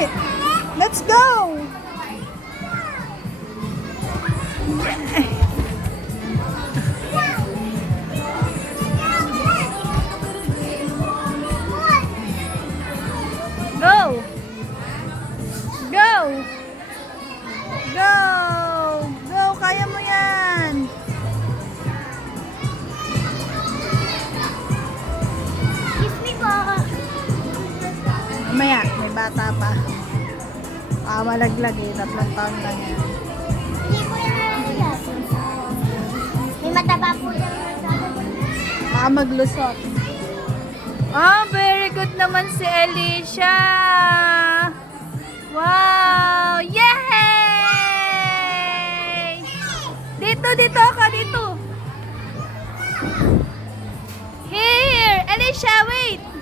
Dali. Let's go. Go. Go. Go. Go. Kaya mo yan. Kiss me po. Mamaya, may bata pa. Malaglag eh. 3 taon lang yan. Hindi po yan. May mataba po yan. Maglusot. Very good naman si Alicia. Wow! Yay! Dito ako, dito. Here! Alicia, wait!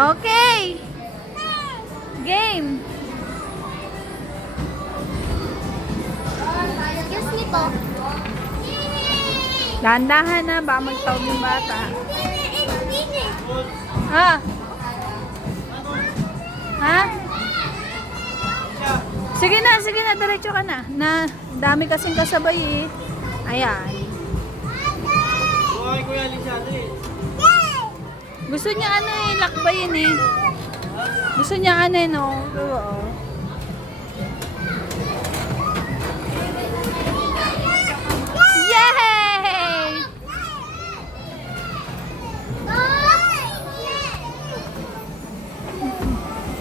Okay! Game! Excuse me po. Dahan-dahan na, baka magtawag yung bata. Ha? Ha? Sige na, diretso ka na. Dami kasing kasabay eh. Ayan. Buhay ko yan, Alicia. Gusto niya ano eh, lakbayin eh. Gusto niya ano eh, no? Oo. Yay!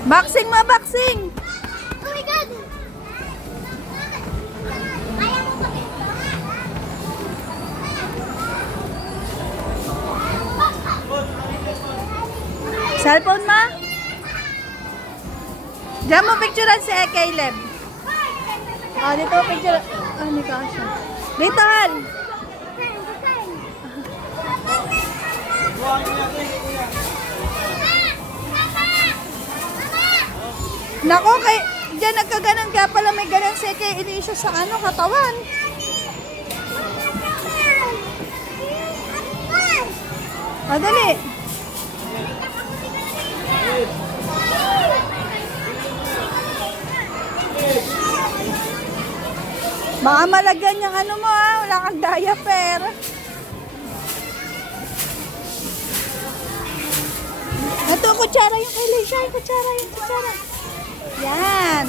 Boxing mo, boxing! Oh my God! Ayaw mo pa Cellphone ma? Diyan mo picturean si Caleb. Dito picture. Ni Kasha. Dito, Han. Buhay ko yan, kuya. Nako, diyan nagkaganon ka pala may ganon si Alicia sa katawan. Dali. Baka malagyan yung ano mo wala kang diaper. Ito, kutsara yung kay Alicia, kutsara. Yan.